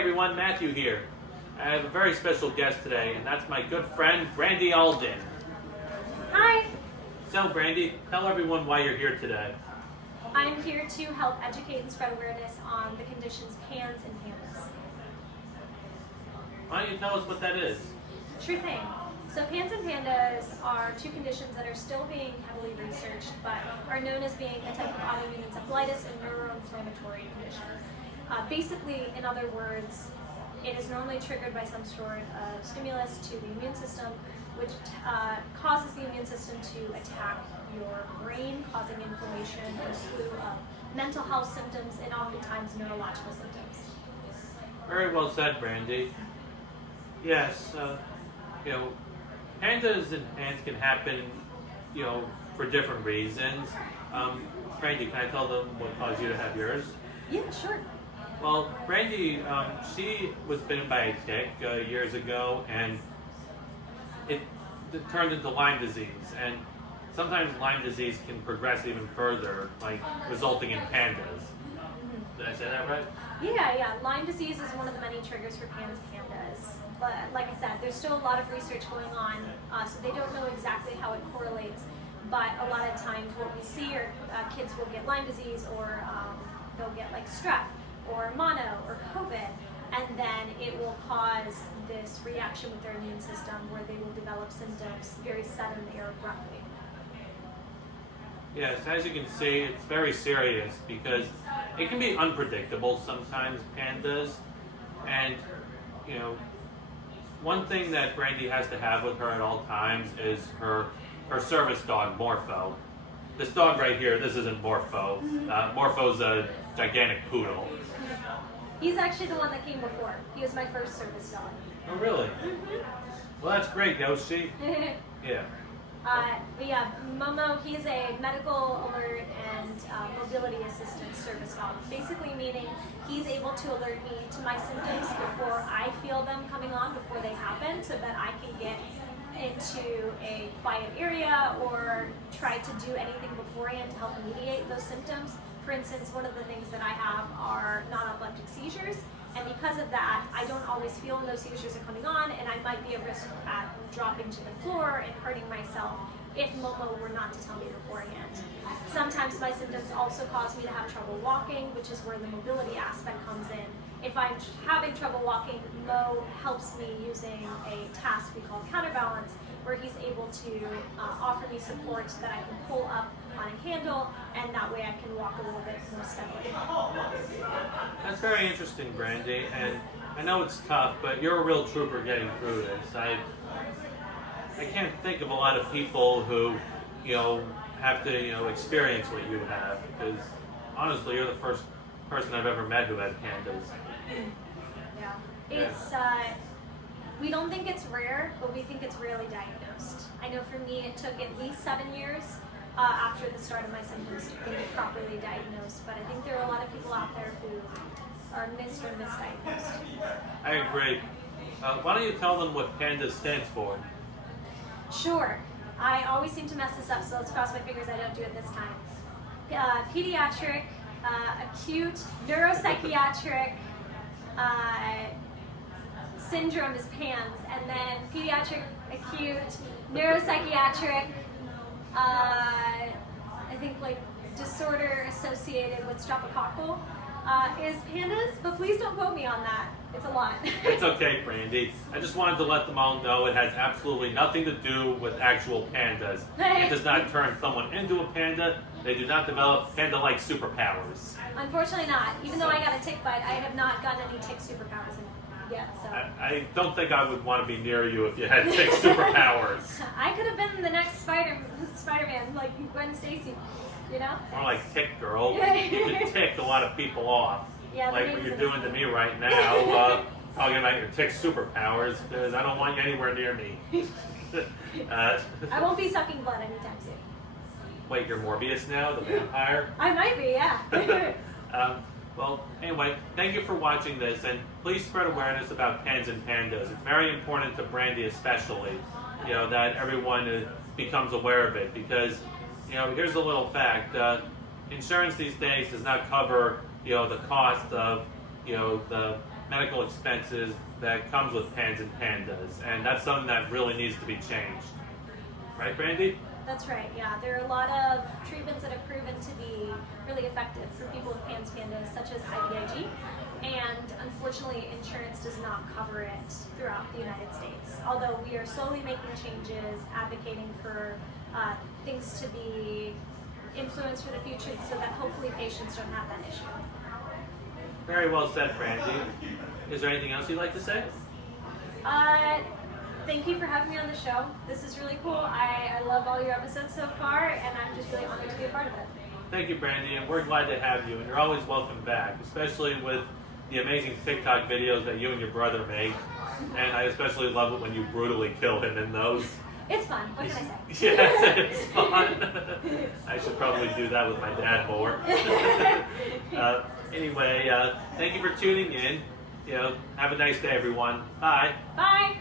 everyone, Matthew here. I have a very special guest today, and that's my good friend, Brandy Alden. Hi! So, Brandy, tell everyone why you're here today. I'm here to help educate and spread awareness on the conditions PANS and PANDAS. Why don't you tell us what that is? Sure thing. So PANS and PANDAS are two conditions that are still being heavily researched, but are known as being a type of autoimmune encephalitis and neuroinflammatory condition. Basically, in other words, it is normally triggered by some sort of stimulus to the immune system, which causes the immune system to attack your brain, causing inflammation and a slew of mental health symptoms and oftentimes neurological symptoms. Very well said, Brandy. Yes, PANDAS and PANS can happen, for different reasons. Brandy, can I tell them what caused you to have yours? Yeah, sure. Well, Brandy, she was bitten by a tick years ago, and it turned into Lyme disease. And sometimes Lyme disease can progress even further, like resulting in PANDAS. Did I say that right? Yeah. Lyme disease is one of the many triggers for PANS and PANDAS. But like I said, there's still a lot of research going on, so they don't know exactly how it correlates. But a lot of times what we see are kids will get Lyme disease, or they'll get like strep, or mono, or COVID, and then it will cause this reaction with their immune system where they will develop symptoms very suddenly or abruptly. Yes, as you can see, it's very serious because it can be unpredictable sometimes, PANDAS. And, one thing that Brandy has to have with her at all times is her service dog, Morpho. This dog right here, this isn't Morpho. Morpho's a gigantic poodle. He's actually the one that came before. He was my first service dog. Oh, really? Mm-hmm. Well, that's great, Yoshi. Yeah. But yeah, Momo, he's a medical alert and mobility assistance service dog. Basically meaning he's able to alert me to my symptoms before I feel them coming on, before they happen, so that I can get into a quiet area or try to do anything beforehand to help mediate those symptoms. For instance, one of the things that I have are non-epileptic seizures, and because of that, I don't always feel when those seizures are coming on, and I might be at risk at dropping to the floor and hurting myself if Momo were not to tell me beforehand. Sometimes my symptoms also cause me to have trouble walking, which is where the mobility aspect comes in. If I'm having trouble walking, Mo helps me using a task we call counterbalance, where he's able to offer me support that I can pull up on a handle, and that way I can walk a little bit more steadily. That's very interesting, Brandy, and I know it's tough, but you're a real trooper getting through this. I can't think of a lot of people who, have to, experience what you have, because honestly, you're the first person I've ever met who had PANDAS. Yeah. It's, we don't think it's rare, but we think it's rarely diagnosed. I know for me, it took at least 7 years after the start of my symptoms to be properly diagnosed, but I think there are a lot of people out there who are missed or misdiagnosed. I agree. Why don't you tell them what PANDAS stands for? Sure. I always seem to mess this up, so let's cross my fingers I don't do it this time. Pediatric, acute, neuropsychiatric syndrome is PANS, and then pediatric, acute, neuropsychiatric, I think like disorder associated with streptococcal is PANDAS, but please don't quote me on that. It's a lot. It's okay, Brandy. I just wanted to let them all know it has absolutely nothing to do with actual PANDAS. It does not turn someone into a panda. They do not develop panda-like superpowers. Unfortunately not. Even though I got a tick bite, I have not gotten any tick superpowers yet. So I don't think I would want to be near you if you had tick superpowers. I could have been the next Spider-Man, like Gwen Stacy, More like tick girl. You could tick a lot of people off. Yeah, like what you're doing to me right now, talking about your tick superpowers, because I don't want you anywhere near me. I won't be sucking blood anytime soon. Wait, you're Morbius now, the vampire? I might be, yeah. Well, anyway, thank you for watching this, and please spread awareness about PANS and PANDAS. It's very important to Brandy especially, that everyone becomes aware of it, because, here's a little fact. Insurance these days does not cover, the cost of, the medical expenses that comes with PANS and PANDAS, and that's something that really needs to be changed. Right, Brandy? That's right, yeah. There are a lot of treatments that have proven to be really effective for people with PANS PANDAS, such as IVIG, and unfortunately insurance does not cover it throughout the United States. Although we are slowly making changes, advocating for things to be influenced for the future so that hopefully patients don't have that issue. Very well said, Brandy. Is there anything else you'd like to say? Thank you for having me on the show. This is really cool. I love all your episodes so far, and I'm just really honored to be a part of it. Thank you, Brandy, and we're glad to have you, and you're always welcome back, especially with the amazing TikTok videos that you and your brother make, and I especially love it when you brutally kill him in those. It's fun. What can I say? Yes, it's fun. I should probably do that with my dad more. Anyway, thank you for tuning in. Have a nice day, everyone. Bye. Bye.